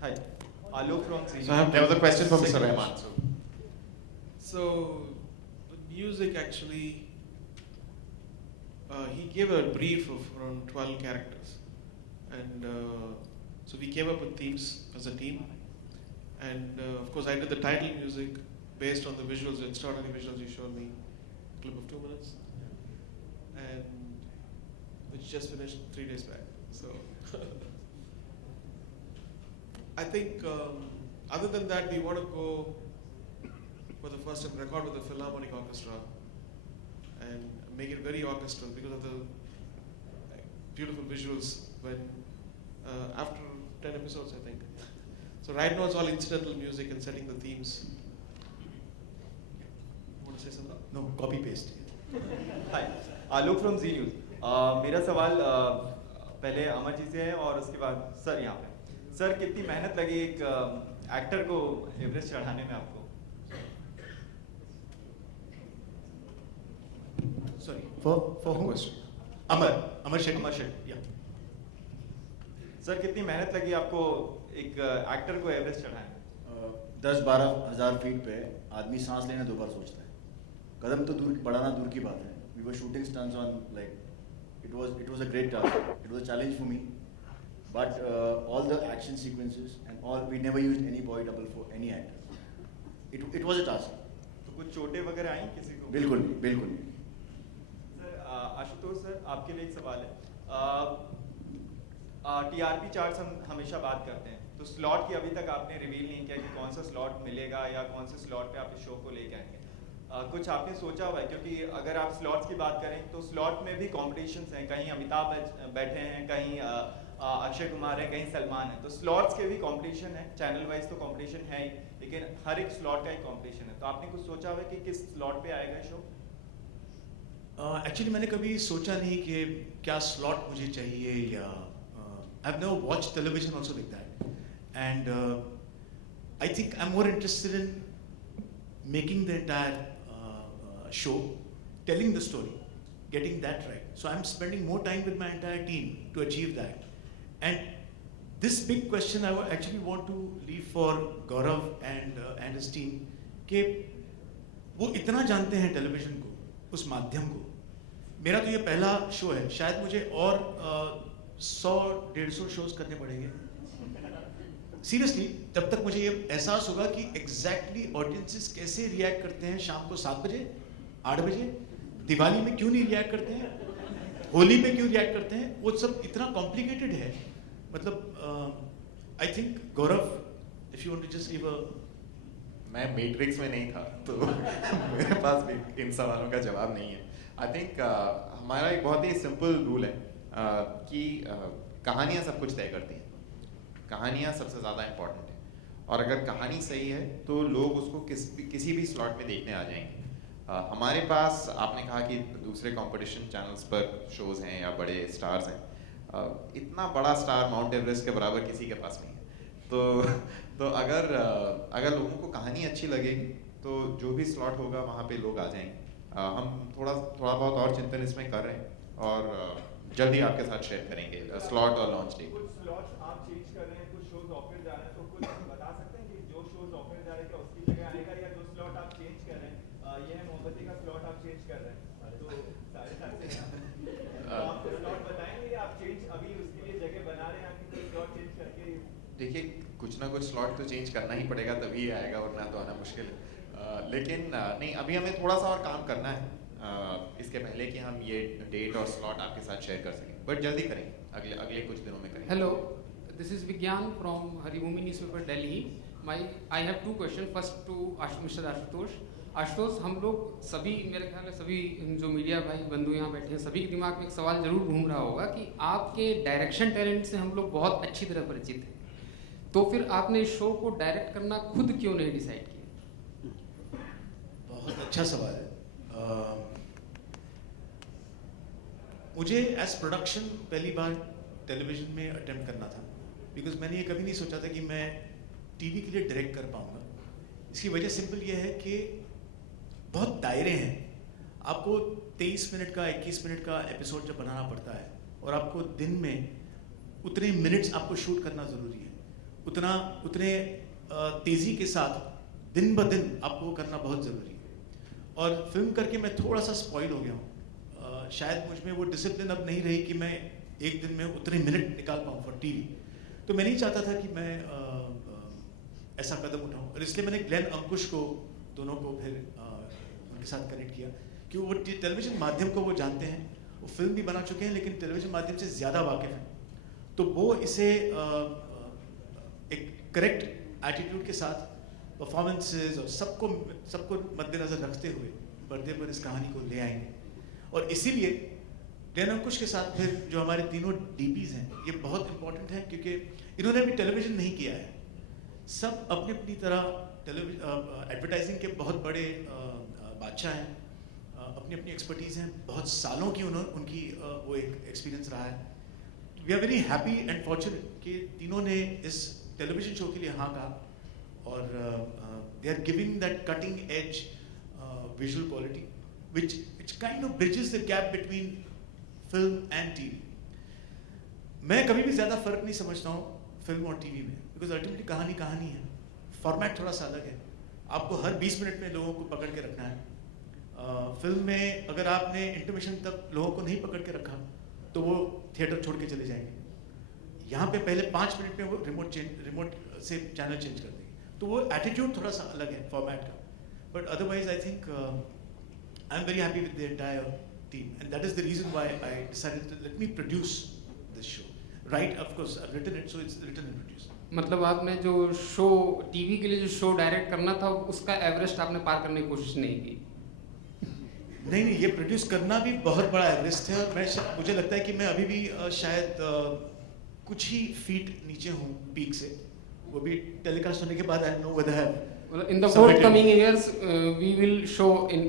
Hi, Alok from Zee. There was a question from Mr. Rahman. So, the music actually, he gave a brief of around 12 characters. And so we came up with themes as a team. And of course, I did the title music based on the visuals, the extraordinary visuals you showed me, a clip of 2 minutes. And which just finished 3 days back. So, I think other than that, we want to go for the first time record with the Philharmonic Orchestra and make it very orchestral because of the beautiful visuals when after 10 episodes, I think. So right now it's all incidental music and setting the themes. Want to say something? No, copy paste. Hi, Alok from Zee News. मेरा सवाल पहले अमर जी से है और उसके बाद sir यहाँ पे। सर कितनी मेहनत लगी एक एक्टर को एवरेस्ट चढ़ाने में आपको? Sorry, for whom? Amar Shetty. Amar Shetty. Yeah. Sir कितनी मेहनत लगी आपको एक एक्टर को एवरेस्ट चढ़ाने में? 10-12 हज़ार फीट पे आदमी सांस लेने 2 बार सोचता है। कदम तो बढ़ाना दूर की बात है। We were shooting stunts on it was a great task. It was a challenge for me. But all the action sequences and all, we never used any body double for any actor. It was a task. तो कुछ चोटें वगैरह आई किसी को? बिल्कुल बिल्कुल। Sir Ashutosh sir आपके लिए एक सवाल है। टीआरपी चार्ट्स हम हमेशा बात करते हैं, तो स्लॉट की अभी तक आपने रिवील नहीं किया कि कौन सा स्लॉट मिलेगा या कौन से स्लॉट पे आप इस शो को लेके आएंगे। कुछ आपने सोचा हुआ है? क्योंकि अगर आप स्लॉट्स की बात करें तो स्लॉट में भी कॉम्पिटिशन्स हैं, कहीं अमिताभ बैठे हैं, कहीं अक्षय कुमार है, कहीं सलमान है, तो स्लॉट्स के भी कंपटीशन है। चैनल वाइज तो कंपटीशन है ही, लेकिन हर एक स्लॉट का एक कंपटीशन है। तो आपने कुछ सोचा हुआ है कि किस स्लॉट पे आएगा शो? एक्चुअली मैंने कभी सोचा नहीं कि क्या स्लॉट मुझे चाहिए या I have never watched television also like that and I think I am more interested in making the entire show, telling the story, getting that right. So I'm spending more time with my entire team to achieve that. And this big question I actually want to leave for Gaurav and his team कि वो इतना जानते हैं television को, उस माध्यम को। मेरा तो ये पहला शो है, शायद मुझे और 100-150 शोज करने पड़ेंगे। सीरियसली, जब तक मुझे ये एहसास होगा कि एग्जैक्टली ऑडियंसेस कैसे रिएक्ट करते हैं शाम को 7 बजे, 8 बजे, दिवाली में क्यों नहीं रिएक्ट करते हैं, होली पे क्यों रिएक्ट करते हैं, वो सब इतना कॉम्प्लिकेटेड है। मतलब I think Gaurav, if you want to just give a. मैं मैट्रिक्स में नहीं था तो मेरे पास भी इन सवालों का जवाब नहीं है। आई थिंक हमारा एक बहुत ही सिंपल रूल है कि कहानियाँ सब कुछ तय करती हैं। कहानियाँ सबसे ज़्यादा इम्पोर्टेंट है, और अगर कहानी सही है तो लोग उसको किसी भी स्लॉट में देखने आ जाएंगे। हमारे पास आपने कहा कि दूसरे कंपटीशन चैनल्स पर शोज़ हैं या बड़े स्टार्स हैं, इतना बड़ा स्टार माउंट एवरेस्ट के बराबर किसी के पास नहीं है। तो अगर लोगों को कहानी अच्छी लगेगी तो जो भी स्लॉट होगा वहाँ पे लोग आ जाएंगे। हम थोड़ा बहुत और चिंतन इसमें कर रहे हैं और जल्दी आपके साथ शेयर करेंगे स्लॉट और लॉन्च डेट। कुछ स्लॉट्स आप चेंज कर रहे हैं, कुछ शोज ऑफर जा रहे हैं, तो कुछ बता सकते हैं कि जो शोज ऑफर जा रहे हैं क्या उसकी जगह आएगा, या जो स्लॉट आप चेंज कर रहे हैं, ये है मोहब्बती का स्लॉट आप चेंज कर रहे हैं तो 7:30 से तो आप स्लॉट बताएंगे या आप चेंज अभी उसके लिए जगह बना रहे हैं, आपकी कोई स्लॉट चेंज करके? देखिए, कुछ ना कुछ स्लॉट तो चेंज करना ही पड़ेगा, तभी आएगा, वरना तो आना मुश्किल है। लेकिन नहीं, अभी हमें थोड़ा सा और काम करना है इसके पहले कि हम ये डेट और स्लॉट आपके साथ शेयर कर सकें, बट जल्दी करेंगे, अगले कुछ दिनों में करेंगे। Hello, this is Vigyan from Haribhumi newspaper, Delhi. I have 2 questions. First to Mr. Ashutosh. Ashutosh, हम लोग सभी, मेरे ख्याल है सभी जो मीडिया भाई बंधु यहाँ बैठे हैं, सभी के दिमाग में एक सवाल जरूर घूम रहा होगा कि आपके डायरेक्शन टैलेंट से हम लोग बहुत अच्छी तरह परिचित हैं, तो फिर आपने इस शो को डायरेक्ट करना खुद क्यों नहीं डिसाइड किया? बहुत अच्छा सवाल है। मुझे एज प्रोडक्शन पहली बार टेलीविजन में अटेम्प्ट करना था, बिकॉज मैंने ये कभी नहीं सोचा था कि मैं टीवी के लिए डायरेक्ट कर पाऊँगा। इसकी वजह सिंपल ये है कि बहुत दायरे हैं, आपको 23 मिनट का 21 मिनट का एपिसोड जब बनाना पड़ता है और आपको दिन में उतने मिनट्स आपको शूट करना ज़रूरी है, उतने तेज़ी के साथ दिन ब दिन आपको वो करना बहुत ज़रूरी है। और फिल्म करके मैं थोड़ा सा स्पॉइल हो गया हूँ। शायद मुझ में वो डिसिप्लिन अब नहीं रही कि मैं एक दिन में उतने मिनट निकाल पाऊँ फॉर टीवी। तो मैं नहीं चाहता था कि मैं ऐसा कदम उठाऊँ, और इसलिए मैंने ग्लेन अंकुश को, दोनों को फिर उनके साथ कनेक्ट किया कि वो टेलीविज़न माध्यम को वो जानते हैं, वो फिल्म भी बना चुके हैं लेकिन टेलीविज़न माध्यम से ज़्यादा वाकिफ़ हैं। तो वो इसे एक करेक्ट एटीट्यूड के साथ परफॉर्मेंसेज और सबको मद्देनज़र रखते हुए पर्दे पर इस कहानी को ले आएंगे। और इसीलिए ग्लेन अंकुश के साथ फिर जो हमारे तीनों डीपीज़ हैं, ये बहुत इंपॉर्टेंट है क्योंकि इन्होंने भी टेलीविज़न नहीं किया है। सब अपनी अपनी तरह एडवर्टाइजिंग के बहुत बड़े बादशाह हैं, अपनी अपनी एक्सपर्टीज़ हैं, बहुत सालों की उनकी वो एक एक्सपीरियंस रहा है। We are very happy and fortunate कि तीनों ने इस टेलीविज़न शो के लिए हाँ कहा, और they are giving that cutting edge visual quality which kind of bridges the gap between film and TV. मैं कभी भी ज़्यादा फ़र्क नहीं समझता हूँ फिल्म और टीवी में, बिकॉज अल्टीमेटली कहानी है, फॉर्मेट थोड़ा सा अलग है। आपको हर 20 मिनट में लोगों को पकड़ के रखना है। फिल्म में अगर आपने इंटरमिशन तक लोगों को नहीं पकड़ के रखा तो वो थिएटर छोड़ के चले जाएंगे। यहाँ पे पहले 5 मिनट में वो रिमोट से चैनल चेंज कर देंगे, तो वो एटीट्यूड थोड़ा सा अलग है फॉर्मेट का। But otherwise I think I'm very happy with the entire team, and that is the reason why I decided to let me produce this show. Right, of course, I've written it, so it's written and produced. मतलब आपने जो show TV के लिए जो show direct करना था उसका Everest आपने पार करने की कोशिश नहीं की? नहीं, ये प्रोड्यूस करना भी बहुत बड़ा एवरेस्ट है, और मुझे लगता है कि मैं अभी भी शायद कुछ ही फीट नीचे हूँ पीक से। वो भी टेलीकास्ट होने के बाद I know whether have in the forthcoming years we will show in,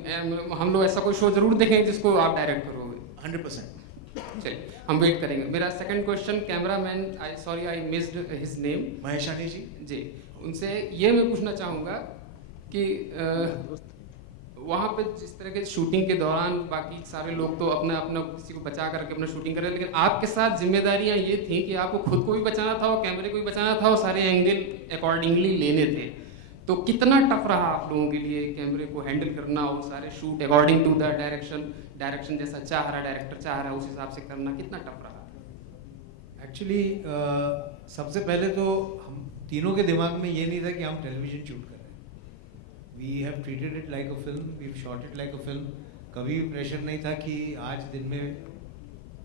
हम लोग ऐसा कोई शो जरूर देखेंगे जिसको आप डायरेक्ट करोगे 100%। चलिए हम वेट करेंगे। मेरा second question cameraman, I missed his name, Maheshani ji, उनसे ये मैं पूछना चाहूँगा कि वहाँ पे जिस तरह के शूटिंग के दौरान बाकी सारे लोग तो अपना अपना किसी को बचा करके अपना शूटिंग कर रहे हैं, लेकिन आपके साथ जिम्मेदारियाँ ये थी कि आपको खुद को भी बचाना था और कैमरे को भी बचाना था और सारे एंगल अकॉर्डिंगली लेने थे। तो कितना टफ रहा आप लोगों के लिए कैमरे को हैंडल करना और सारे shoot according to the direction जैसा चाह रहा डायरेक्टर चाह रहा है उस हिसाब से करना कितना टफ रहा? एक्चुअली सबसे पहले तो हम तीनों के दिमाग में ये नहीं था कि हम टेलीविज़न शूट कर रहे हैं। We have treated it like a film, we have shot it like a film. कभी भी प्रेशर नहीं था कि आज दिन में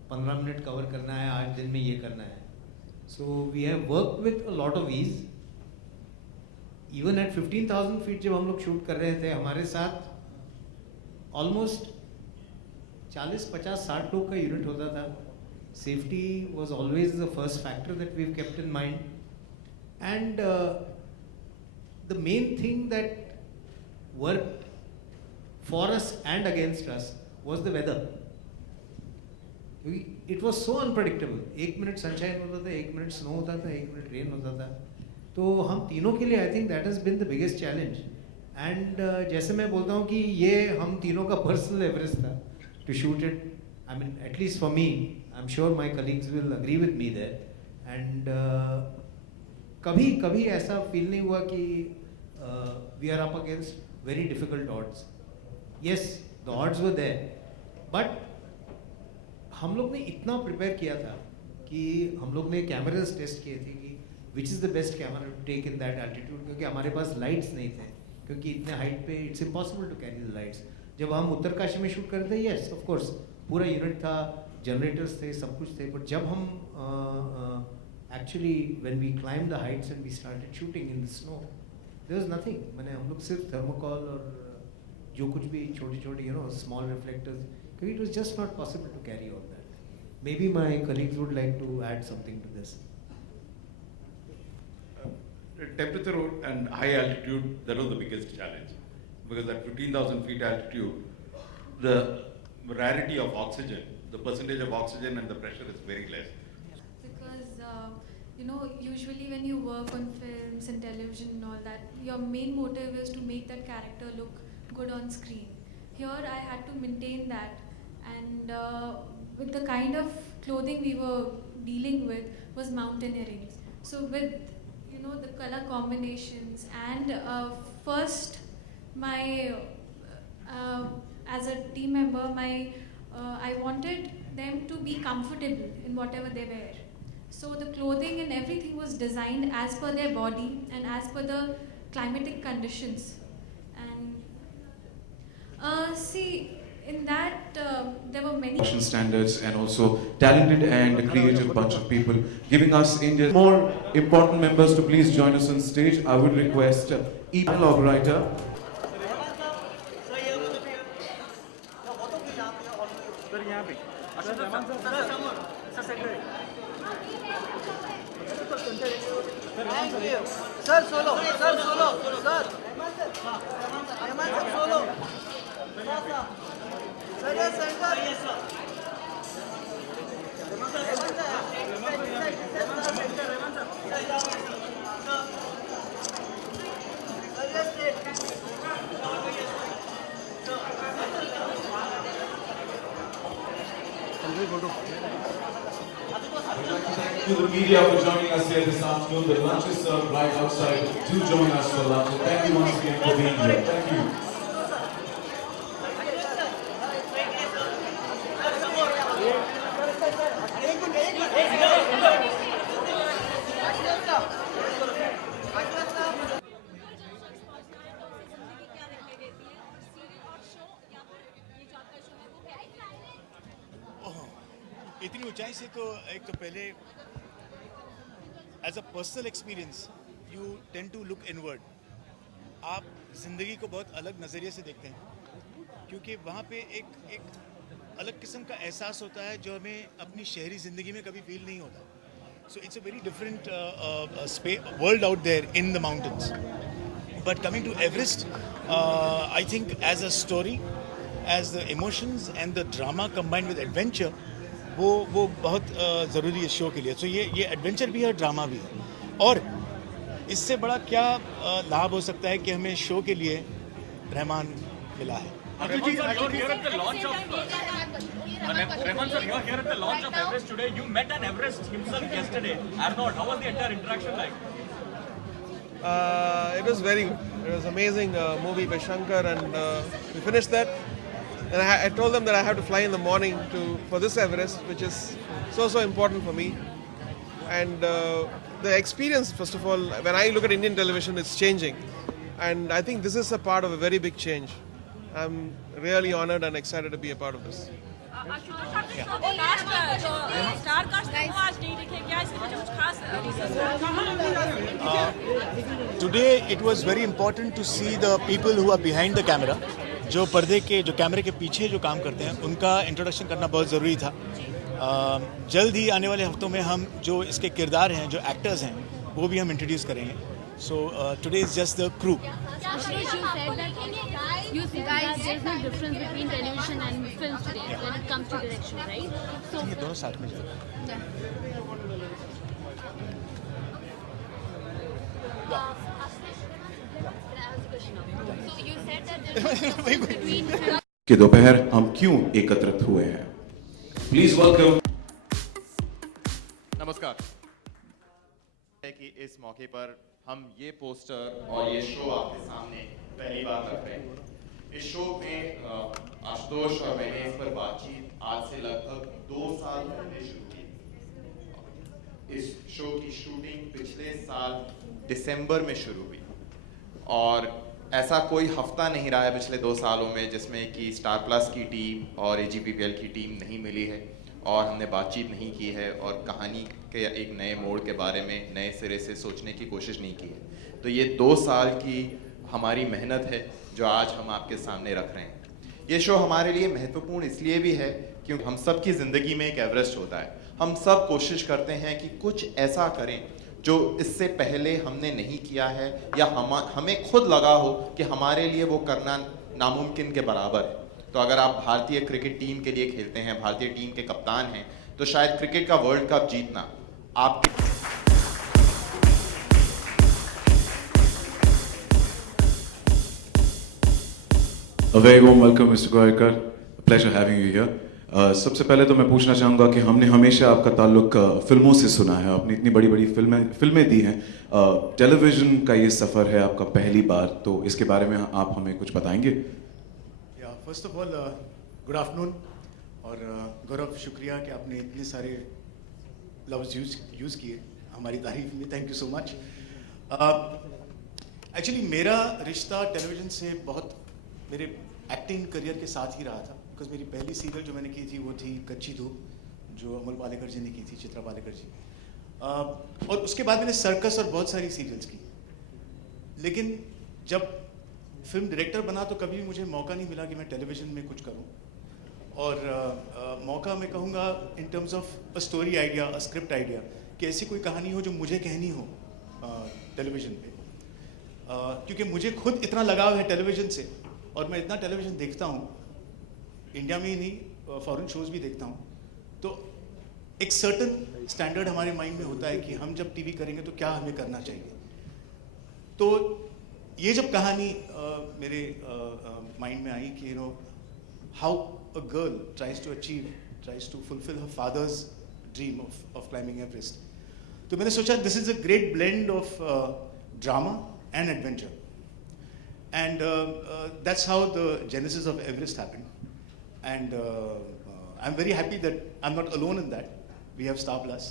15 मिनट कवर करना है, आज दिन में ये करना है। So we have work with a lot of ease. Even at 15,000 feet जब हम लोग शूट कर रहे थे, हमारे साथ ऑलमोस्ट 40-50-60 लोग का यूनिट होता था। Safety was always the first factor that we kept in mind, and the main thing that work for us and against us was the weather. It was so unpredictable. 1 minute sunshine होता था, 1 minute snow होता था, 1 minute rain होता था। तो हम तीनों के लिए I think that has been the biggest challenge. And जैसे मैं बोलता हूँ कि ये हम तीनों का पर्सनल एवरेस्ट था to shoot it. I mean at least for me, I am sure my colleagues will agree with me that. And कभी ऐसा फील नहीं हुआ कि we are up against very difficult odds. Yes, the odds were there, but हम लोग ने इतना prepare किया था कि हम लोग ने कैमराज टेस्ट किए थे कि which is the best camera to take in that altitude, क्योंकि हमारे पास लाइट्स नहीं थे, क्योंकि इतने हाइट पे it's impossible to carry the lights. जब हम उत्तरकाशी में शूट करते थे, येस ऑफ कोर्स पूरा यूनिट था, जनरेटर्स थे, सब कुछ थे, बट जब हम actually when we climb the heights and we started shooting in the snow, there was nothing. मैंने हम लोग सिर्फ थर्मोकॉल और जो कुछ भी छोटी छोटी स्मॉल रिफ्लेक्टर्स, क्योंकि it was just not possible to carry all that. Maybe my colleagues would like to add something to this. Temperature and high altitude, that was the biggest challenge, because at 15,000 feet altitude, the rarity of oxygen, the percentage of oxygen and the pressure is very less. Because usually when you work on films and television and all that, your main motive is to make that character look good on screen. Here I had to maintain that, and with the kind of clothing we were dealing with was mountaineering. So with you know, the color combinations, and first my as a team member, I wanted them to be comfortable in whatever they wear. So the clothing and everything was designed as per their body and as per the climatic conditions. And see, in that there were many Production standards and also talented and creative bunch of people giving us India's more important members to please join us on stage. I would request e-blog writer. To the media for joining us here this afternoon. The lunch is served right outside. Do join us for lunch. And thank you once again for being here. Thank you. इतनी ऊंचाई से तो एक तो पहले as a personal experience you tend to look inward. आप ज़िंदगी को बहुत अलग नज़रिए से देखते हैं क्योंकि वहाँ पे एक अलग किस्म का एहसास होता है जो हमें अपनी शहरी ज़िंदगी में कभी फील नहीं होता. So it's a very different world out there in the mountains. But coming to Everest, I think as a story, as the emotions and the drama combined with adventure, वो बहुत ज़रूरी है शो के लिए. तो ये एडवेंचर भी है, ड्रामा भी है. और इससे बड़ा क्या लाभ हो सकता है कि हमें शो के लिए रहमान मिला है. Rahman sir, you're here at the launch of Everest today. You met an Everest himself yesterday. Arnold, how was the entire interaction like? It was very good. It was amazing movie by Shankar, and we finished that. And I told them that I have to fly in the morning for this Everest, which is so important for me. And the experience, first of all, when I look at Indian television, it's changing. And I think this is a part of a very big change. I'm really honored and excited to be a part of this. Today it was very important to see the people who are behind the camera. जो कैमरे के पीछे जो काम करते हैं उनका introduction करना बहुत ज़रूरी था. जल्द ही आने वाले हफ्तों में हम जो इसके किरदार हैं, जो एक्टर्स हैं, वो भी हम इंट्रोड्यूस करेंगे. So today is just the crew. You said that there's no difference between television and film today when it comes to direction, right? So ये दोनों साथ में जाएंगे. So you said that there's no difference between film. कि दोपहर हम क्यों एकत्रित हुए हैं. Please welcome. नमस्कार. कि इस मौके पर हम ये पोस्टर और ये शो आपके सामने पहली बार रख रहे हैं. इस शो में आशुतोष और मैंने इस पर बातचीत आज से लगभग 2 साल पहले शुरू की. इस शो की शूटिंग पिछले साल दिसंबर में शुरू हुई और ऐसा कोई हफ्ता नहीं रहा है पिछले 2 सालों में जिसमें कि स्टार प्लस की टीम और AGPPL की टीम नहीं मिली है और हमने बातचीत नहीं की है और कहानी के एक नए मोड़ के बारे में नए सिरे से सोचने की कोशिश नहीं की है. तो ये 2 साल की हमारी मेहनत है जो आज हम आपके सामने रख रहे हैं. ये शो हमारे लिए महत्वपूर्ण इसलिए भी है क्योंकि हम सब की ज़िंदगी में एक एवरेस्ट होता है. हम सब कोशिश करते हैं कि कुछ ऐसा करें जो इससे पहले हमने नहीं किया है या हमें खुद लगा हो कि हमारे लिए वो करना नामुमकिन के बराबर है. तो अगर आप भारतीय क्रिकेट टीम के लिए खेलते हैं, भारतीय टीम के कप्तान हैं, तो शायद क्रिकेट का वर्ल्ड कप जीतना आपके A very warm welcome, Mr. Goyakar. A pleasure having you here. सबसे पहले तो मैं पूछना चाहूँगा कि हमने हमेशा आपका ताल्लुक फिल्मों से सुना है, आपने इतनी बड़ी बड़ी फिल्में दी हैं, टेलीविज़न का ये सफ़र है आपका पहली बार, तो इसके बारे में आप हमें कुछ बताएंगे? First of all good afternoon, और गौरव शुक्रिया कि आपने इतने सारे लफ्ज़ यूज़ किए हमारी तारीफ में, thank you so much. Actually मेरा रिश्ता टेलीविज़न से बहुत मेरे एक्टिंग करियर के साथ ही रहा था, बिकॉज मेरी पहली सीरियल जो मैंने की थी वो थी कच्ची धूप, जो अमल पालेकर जी ने की थी, चित्रा पालेकर जी। और उसके बाद मैंने सर्कस और बहुत सारी सीरियल्स की, लेकिन जब फिल्म डायरेक्टर बना तो कभी मुझे मौका नहीं मिला कि मैं टेलीविज़न में कुछ करूं। और मौका मैं कहूँगा in terms of a story idea, a script idea, कि ऐसी कोई कहानी हो जो मुझे कहनी हो टेलीविज़न पे, क्योंकि मुझे खुद इतना लगाव है टेलीविज़न से, और मैं इतना टेलीविज़न देखता हूँ, इंडिया में ही नहीं फॉरेन शोज़ भी देखता हूँ, तो एक सर्टन स्टैंडर्ड हमारे माइंड में होता है कि हम जब टीवी करेंगे तो क्या हमें करना चाहिए। तो ये जब कहानी मेरे माइंड में आई कि how a girl tries to fulfil her father's dream of climbing Everest, तो मैंने सोचा this is a great blend of drama and adventure, and that's how the genesis of Everest happened, and I'm very happy that I'm not alone in that. We have Star Plus,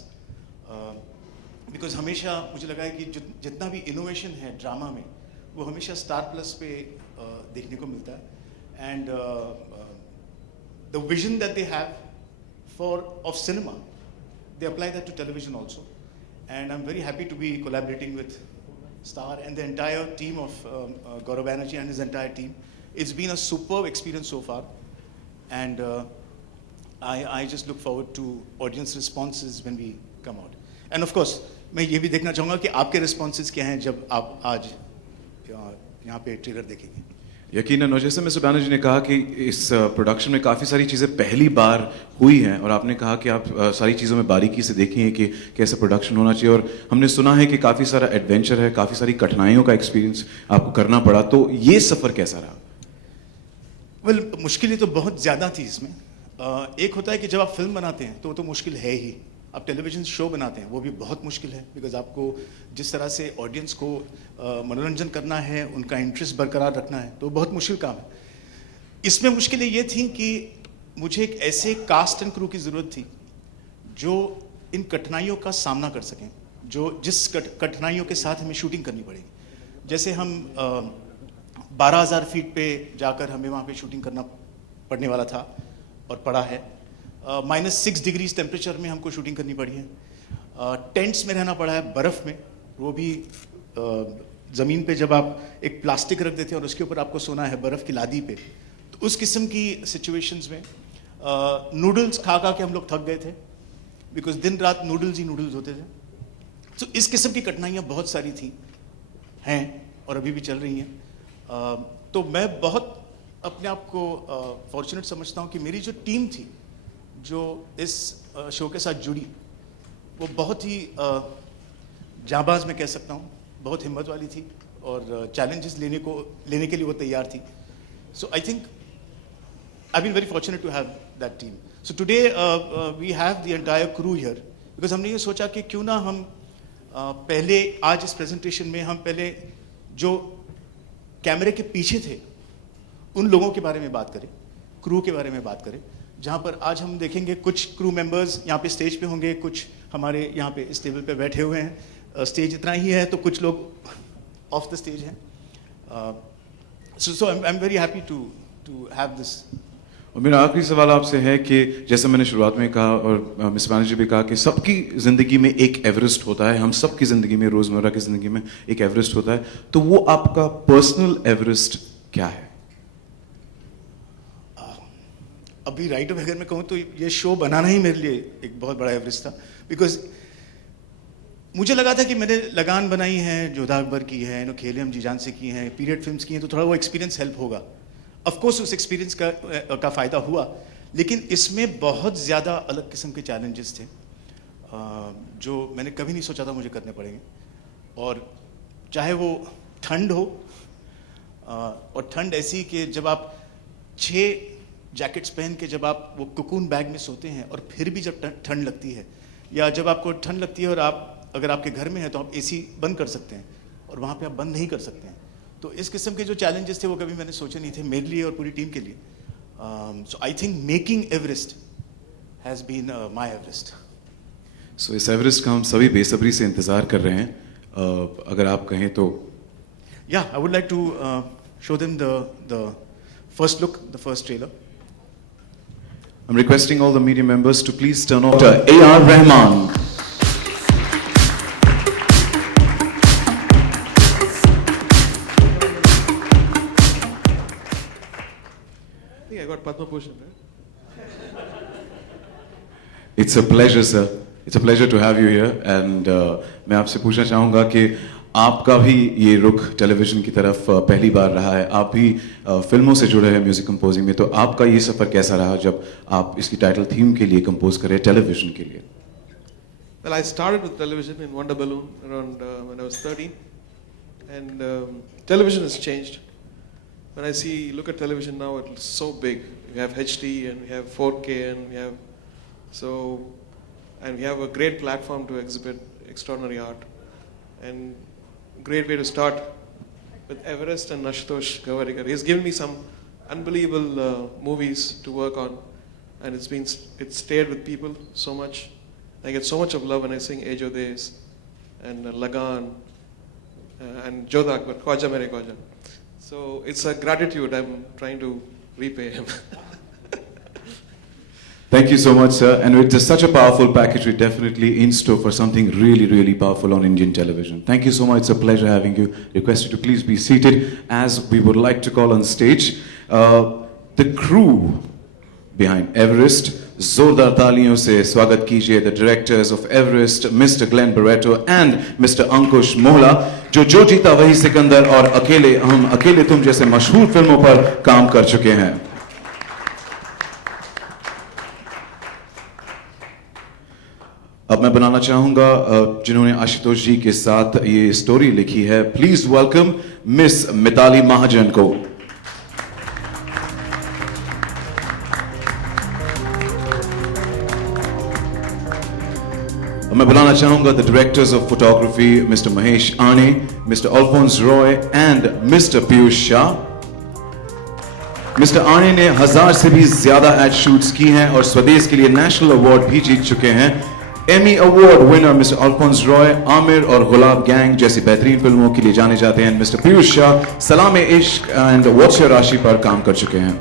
because हमेशा मुझे लगा है कि जितना भी innovation है drama में वो हमेशा स्टार प्लस पे देखने को मिलता है, and the vision that they have of cinema, they apply that to television also, and I'm very happy to be collaborating with Star and the entire team of Gaurav Banerjee and his entire team. It's been a superb experience so far, and I just look forward to audience responses when we come out. And of course, मैं ये भी देखना चाहूँगा कि आपके responses क्या हैं जब आप आज यहाँ पे ट्रेलर देखेंगे। यकीनन, और जैसे मिस्टर बैनर्जी ने कहा कि इस प्रोडक्शन में काफ़ी सारी चीज़ें पहली बार हुई हैं, और आपने कहा कि आप सारी चीज़ों में बारीकी से देखी हैं कि कैसे प्रोडक्शन होना चाहिए, और हमने सुना है कि काफ़ी सारा एडवेंचर है, काफ़ी सारी कठिनाइयों का एक्सपीरियंस आपको करना पड़ा, तो ये सफ़र कैसा रहा? वेल, मुश्किलें तो बहुत ज़्यादा थी इसमें। एक होता है कि जब आप फिल्म बनाते हैं तो मुश्किल है ही, आप टेलीविज़न शो बनाते हैं वो भी बहुत मुश्किल है, बिकॉज आपको जिस तरह से ऑडियंस को मनोरंजन करना है, उनका इंटरेस्ट बरकरार रखना है, तो बहुत मुश्किल काम है। इसमें मुश्किलें ये थी कि मुझे एक ऐसे कास्ट एंड क्रू की ज़रूरत थी जो इन कठिनाइयों का सामना कर सकें, जिस कठिनाइयों के साथ हमें शूटिंग करनी पड़ेगी। जैसे हम 12,000 फीट पे जाकर हमें वहाँ पे शूटिंग करना पड़ने वाला था और पड़ा है। -6 डिग्रीज टेम्परेचर में हमको शूटिंग करनी पड़ी है। टेंट्स में रहना पड़ा है, बर्फ़ में, वो भी ज़मीन पे जब आप एक प्लास्टिक रख देते हैं और उसके ऊपर आपको सोना है बर्फ़ की लादी पे, तो उस किस्म की सिचुएशंस में नूडल्स खा के हम लोग थक गए थे, बिकॉज दिन रात नूडल्स ही नूडल्स होते थे। तो इस किस्म की कठिनाइयाँ बहुत सारी थी, हैं और अभी भी चल रही हैं। तो मैं बहुत अपने आप को फॉर्चुनेट समझता हूँ कि मेरी जो टीम थी जो इस शो के साथ जुड़ी, वो बहुत ही जांबाज मैं कह सकता हूँ, बहुत हिम्मत वाली थी और चैलेंजेस लेने के लिए वो तैयार थी। So I think I been very fortunate to have that team. So today we have the entire crew here, because हमने ये सोचा कि क्यों ना हम पहले आज इस प्रेजेंटेशन में हम पहले जो कैमरे के पीछे थे उन लोगों के बारे में बात करें, क्रू के बारे में बात करें, जहाँ पर आज हम देखेंगे कुछ क्रू मेंबर्स यहाँ पे स्टेज पे होंगे, कुछ हमारे यहाँ पे इस टेबल पे बैठे हुए हैं। स्टेज इतना ही है तो कुछ लोग ऑफ द स्टेज हैं। So I am very happy to have this. और मेरा आखिरी सवाल आपसे है कि जैसे मैंने शुरुआत में कहा और मिस बैनर्जी भी कहा कि सबकी ज़िंदगी में एक एवरेस्ट होता है, हम सबकी ज़िंदगी में, रोज़मर्रा की ज़िंदगी में एक एवरेस्ट होता है, तो वो आपका पर्सनल एवरेस्ट क्या है? अभी राइट अवे अगर मैं कहूँ तो ये शो बनाना ही मेरे लिए एक बहुत बड़ा एवरेस्ट था, बिकॉज मुझे लगा था कि मैंने लगान बनाई है, जोधा अकबर की है, खेले हम जी जान से की हैं, पीरियड फिल्म्स की हैं, तो थोड़ा वो एक्सपीरियंस हेल्प होगा। ऑफ कोर्स उस एक्सपीरियंस का फ़ायदा हुआ, लेकिन इसमें बहुत ज़्यादा अलग किस्म के चैलेंजेस थे जो मैंने कभी नहीं सोचा था मुझे करने पड़ेंगे। और चाहे वो ठंड हो, और ठंड ऐसी कि जब आप 6 जैकेट्स पहन के जब आप वो कुकून बैग में सोते हैं और फिर भी जब ठंड लगती है, या जब आपको ठंड लगती है और आप अगर आपके घर में है तो आप एसी बंद कर सकते हैं और वहाँ पे आप बंद नहीं कर सकते हैं। तो इस किस्म के जो चैलेंजेस थे वो कभी मैंने सोचे नहीं थे मेरे लिए और पूरी टीम के लिए। So I think making Everest has been my Everest. So इस एवरेस्ट का हम सभी बेसब्री से इंतज़ार कर रहे हैं। अगर आप कहें तो Yeah, I would like to show them the first look, the first trailer. I'm requesting all the media members to please turn on to A.R. Rahman. I think I got Padma Bhushan, right? It's a pleasure, sir. It's a pleasure to have you here. And मैं आपसे पूछना चाहूँगा कि आपका भी ये रुख television की तरफ पहली बार रहा है। आप भी फिल्मों से जुड़े हैं म्यूजिक कंपोजिंग में, तो आपका ये सफ़र कैसा रहा जब आप इसकी टाइटल थीम के लिए कंपोज करें टेलीविजन के लिए? Well, I started with television in Wonder Balloon around when I was 13, and television has changed. When I look at television now, it's so big. We have HD and we have 4K and we have a great platform to exhibit extraordinary art. And great way to start with Everest and Ashutosh Gawariker. He's given me some unbelievable movies to work on, and it's stayed with people so much. I get so much of love when I sing Ejo Des and Lagan and Jodha Akbar, Khwaja Mere Khwaja. So it's a gratitude I'm trying to repay him. Thank you so much, sir. And with such a powerful package, we're definitely in store for something really, really powerful on Indian television. Thank you so much. It's a pleasure having you. Request you to please be seated as we would like to call on stage the crew behind Everest. जोरदार तालियों से स्वागत कीजिए the directors of Everest, Mr. Glenn Barretto and Mr. Ankush Mohla, जो जीता वही सिकंदर और अकेले तुम जैसे मशहूर फिल्मों पर काम कर चुके हैं। अब मैं बनाना चाहूंगा जिन्होंने आशुतोष जी के साथ ये स्टोरी लिखी है, please welcome miss Mitali Mahajan को। अब मैं बुलाना चाहूंगा the directors of photography mister Mahesh Aney, mister Alphons Roy and mister Piyush Shah. Mister Aney ने 1000 से भी ज्यादा एड शूट्स की हैं और स्वदेश के लिए नेशनल अवार्ड भी जीत चुके हैं। Emmy award winner mister Alphons Roy Aamir और गुलाब गैंग जैसी बेहतरीन फिल्मों के लिए जाने जाते हैं। मिस्टर पीयूष शाह सलाम इश्क एंड व्हाट्स योर राशि पर काम कर चुके हैं।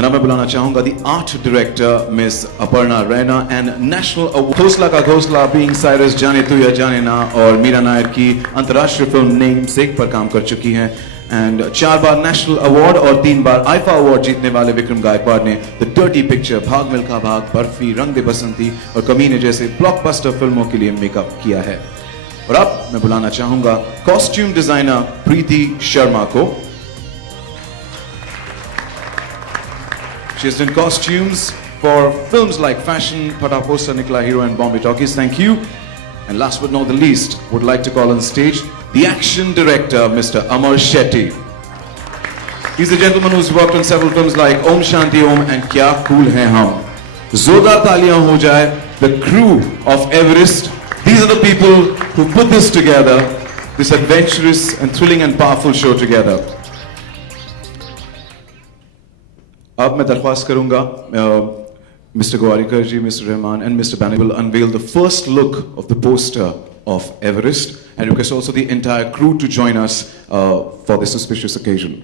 मैं बुलाना चाहूंगा the art director miss Aparna Raina and national award Ghosla ka घोसला बीइंग साइरस जाने तू या जाने ना और मीरा नायर की अंतर्राष्ट्रीय फिल्म नेम सेक पर काम कर चुकी हैं। एंड 4 बार नेशनल अवार्ड और 3 बार आईफा अवार्ड जीतने वाले विक्रम गायकवाड़ ने द डर्टी पिक्चर, भाग मिल्खा भाग, बर्फी, रंग दे बसंती और कमीने जैसे ब्लॉकबस्टर फिल्मों के लिए मेकअप किया है। और अब मैं बुलाना चाहूंगा कॉस्ट्यूम डिजाइनर प्रीति शर्मा को। She has done costumes for films like Fashion, Pata Poster, Nikla Hero and Bombay Talkies. Thank you. And last but not the least, would like to call on stage the action director, Mr. Amar Shetty. He's a gentleman who's worked on several films like Om Shanti Om and Kya Cool Hai Hum. Zordar Taliyan ho jaye, the crew of Everest. These are the people who put this together, this adventurous and thrilling and powerful show together. अब मैं दरख्वास्त करूंगा Mr. Gwarikar ji, Mr. Rahman and Mr. Banerjee will unveil the first look of the poster of Everest and request also the entire crew to join us for this auspicious occasion.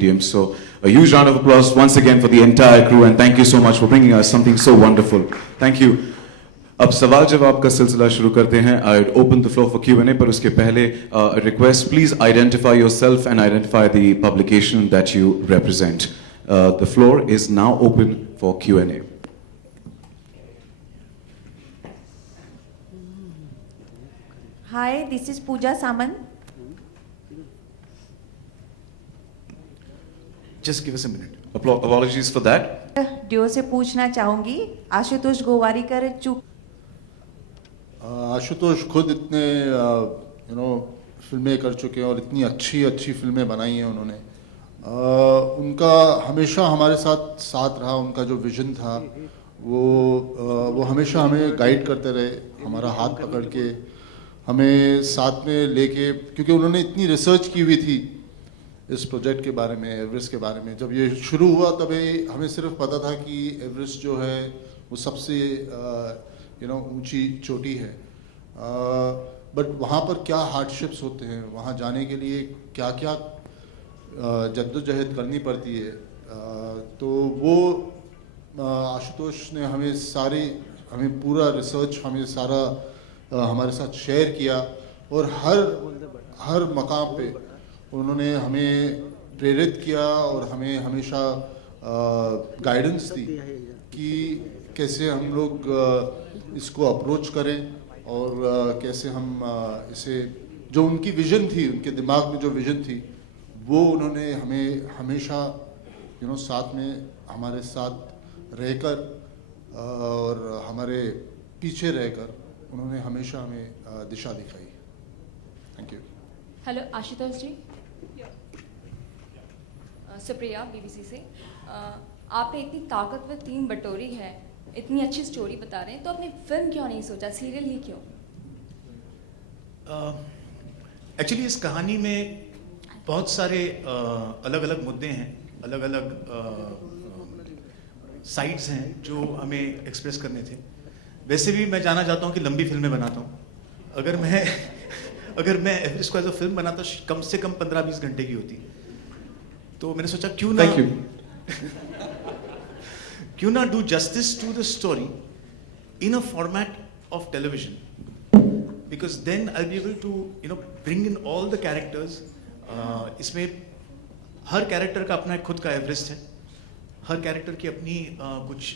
So a huge round of applause once again for the entire crew and thank you so much for bringing us something so wonderful. Thank you. अब सवाल जवाब का सिलसिला शुरू करते हैं. I would open the floor for Q&A, पर उसके पहले request please identify yourself and identify the publication that you represent. The floor is now open for Q&A. Hi, this is Pooja Saman. Just give us a minute. Apologies for that. डियो से पूछना चाहूंगी, आशुतोष गोवारीकर आशुतोष खुद इतने फिल्में कर चुके हैं और इतनी अच्छी फिल्में बनाई हैं उन्होंने. उनका हमेशा हमारे साथ रहा. उनका जो विजन था वो हमेशा हमें गाइड करते रहे, हमारा हाथ पकड़ के हमें साथ में लेके, क्योंकि उन्होंने इतनी रिसर्च की हुई थी इस प्रोजेक्ट के बारे में, एवरेस्ट के बारे में. जब ये शुरू हुआ तभी हमें सिर्फ पता था कि एवरेस्ट जो है वो सबसे ऊंची चोटी है, बट वहाँ पर क्या हार्डशिप्स होते हैं, वहाँ जाने के लिए क्या क्या जद्दोजहद करनी पड़ती है. तो वो आशुतोष ने हमें पूरा रिसर्च सारा हमारे साथ शेयर किया और हर मकाम पे उन्होंने हमें प्रेरित किया और हमें हमेशा गाइडेंस दी कि कैसे हम लोग इसको अप्रोच करें और कैसे हम इसे, जो उनकी विज़न थी, उनके दिमाग में जो विज़न थी, वो उन्होंने हमें हमेशा साथ में हमारे साथ रहकर और हमारे पीछे रहकर उन्होंने हमेशा हमें दिशा दिखाई. Thank you. Hello Ashutosh ji. Supriya BBC से. आपने इतनी ताकतवर टीम बटोरी है, इतनी अच्छी स्टोरी बता रहे हैं, तो आपने फिल्म क्यों नहीं सोचा, सीरियल ही क्यों? एक्चुअली इस कहानी में बहुत सारे अलग अलग मुद्दे हैं, अलग अलग साइड्स हैं जो हमें एक्सप्रेस करने थे. वैसे भी मैं जानना चाहता हूँ कि लंबी फिल्में बनाता हूँ. अगर मैं एवरेस्ट को एज अ फिल्म बनाता कम से कम 15-20 घंटे की होती. तो मैंने सोचा क्यों ना do justice to the story in a format of television, because then I be able to bring in all the characters. इसमें हर कैरेक्टर का अपना खुद का एवरेस्ट है, हर कैरेक्टर की अपनी कुछ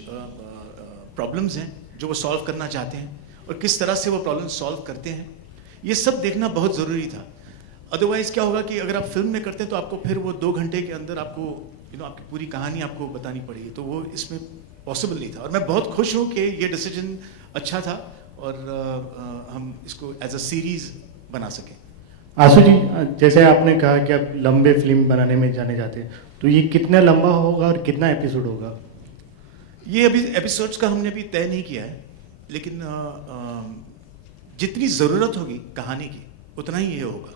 प्रॉब्लम्स हैं जो वो सॉल्व करना चाहते हैं और किस तरह से वो प्रॉब्लम सॉल्व करते हैं. ये सब देखना बहुत ज़रूरी था. अदरवाइज क्या होगा कि अगर आप फिल्म में करते हैं तो आपको फिर वो 2 घंटे के अंदर आपको आपकी पूरी कहानी आपको बतानी पड़ेगी, तो वो इसमें पॉसिबल नहीं था. और मैं बहुत खुश हूँ कि ये डिसीजन अच्छा था और हम इसको एज अ सीरीज बना सकें. आशु जी, जैसे आपने कहा कि आप लंबे फिल्म बनाने में जाने जाते हैं, तो ये कितना लंबा होगा और कितना एपिसोड होगा? ये अभी एपिसोड्स का हमने अभी तय नहीं किया है, लेकिन जितनी ज़रूरत होगी कहानी की उतना ही ये होगा.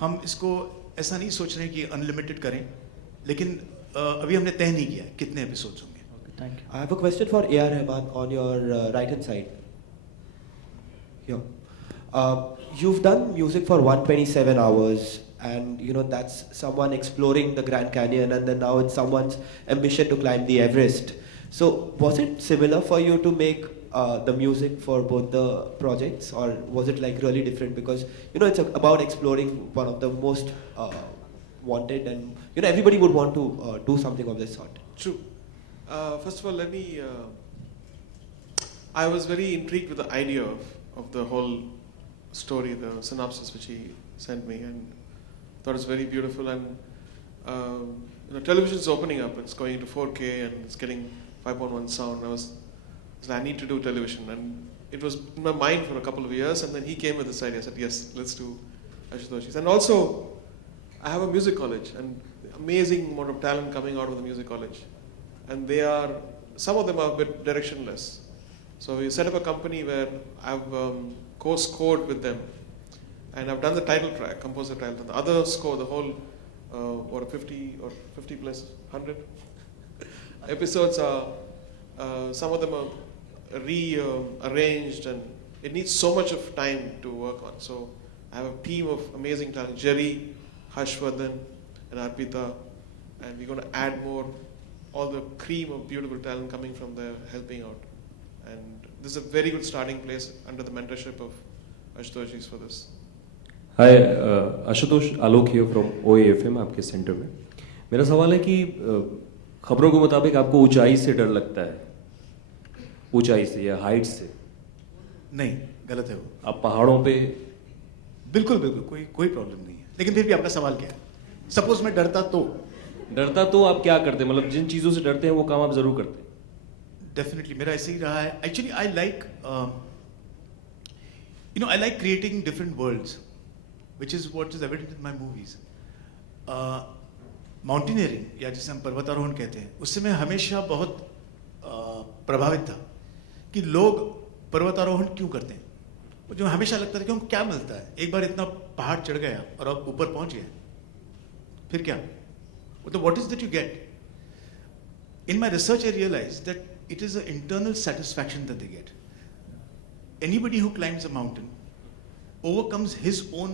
हम इसको ऐसा नहीं सोच रहे कि अनलिमिटेड करें, लेकिन अभी हमने तय नहीं किया कितने एपिसोड्स होंगे. Thank you. I have a question for A.R. Rahman on your right hand side. Here. You've done music for 127 hours, and that's someone exploring the Grand Canyon, and then now it's someone's ambition to climb the Everest. So was it similar for you to make the music for both the projects, or was it like really different? Because it's about exploring one of the most wanted, and everybody would want to do something of this sort. True. First of all, let me. I was very intrigued with the idea of the whole story, the synopsis which he sent me, and thought it was very beautiful. And television is opening up; it's going into 4K, and it's getting 5.1 sound. I need to do television, and it was in my mind for a couple of years. And then he came with this idea. I said, "Yes, let's do Ashutosh's." And also, I have a music college, and amazing amount of talent coming out of the music college. And some of them are a bit directionless. So we set up a company where I've co-scored with them, and I've done the title track, composed the title. The other score, the whole 50 plus 100 episodes are. Some of them are rearranged, and it needs so much of time to work on. So I have a team of amazing talent: Jerry, Harshvardhan, and Arpita, and we're going to add more, all the cream of beautiful talent coming from there, helping out. And this is a very good starting place under the mentorship of Ashutosh for this. Hi Ashutosh, Alok here from OAFM आपके centre में. मेरा सवाल है कि खबरों के मुताबिक आपको ऊंचाई से डर लगता है, ऊंचाई से या हाइट से? नहीं, गलत है वो. आप पहाड़ों पे? बिल्कुल बिल्कुल, कोई प्रॉब्लम नहीं है. लेकिन फिर भी आपका सवाल क्या है? सपोज मैं डरता तो आप क्या करते? मतलब जिन चीज़ों से डरते हैं वो काम आप जरूर करते हैं? डेफिनेटली मेरा ऐसे ही रहा है. Actually I like I like creating different worlds, which is what is evident in my movies. Mountaineering, या जिसे हम पर्वतारोहण कहते हैं, उससे मैं हमेशा बहुत प्रभावित था कि लोग पर्वतारोहण क्यों करते हैं. मुझे हमेशा लगता था कि उनको क्या मिलता है. एक बार इतना पहाड़ चढ़ गया और अब ऊपर पहुंच गए, फिर क्या? तो what is that you get? In my research, I realized that it is an internal satisfaction that they get. Anybody who climbs a mountain overcomes his own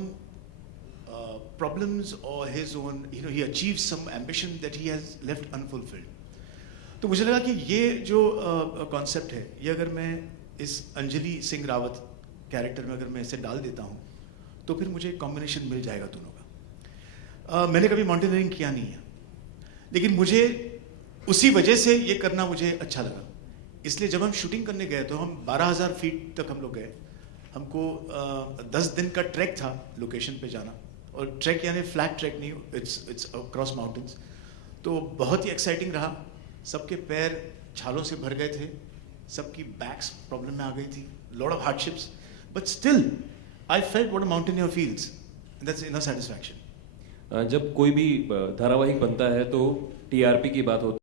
problems or his own, he achieves some ambition that he has left unfulfilled. तो मुझे लगा कि ये जो concept है, ये अगर मैं इस अंजलि सिंह रावत कैरेक्टर में अगर मैं इसे डाल देता हूँ तो फिर मुझे एक कॉम्बिनेशन मिल जाएगा दोनों का. मैंने कभी माउंटेनियरिंग किया नहीं है, लेकिन मुझे उसी वजह से ये करना मुझे अच्छा लगा. इसलिए जब हम शूटिंग करने गए तो हम 12,000 फीट तक हम लोग गए. हमको 10 दिन का ट्रैक था लोकेशन पे जाना, और ट्रैक यानी फ्लैट ट्रैक नहीं, इट्स क्रॉस माउंटेन्स. तो बहुत ही एक्साइटिंग रहा. सबके पैर छालों से भर गए थे, सबकी बैक्स प्रॉब्लम में आ गई थी, lot of hardships, but still I felt what a mountaineer feels, that's inner satisfaction. जब कोई भी धारावाहिक बनता है तो TRP की बात होती है.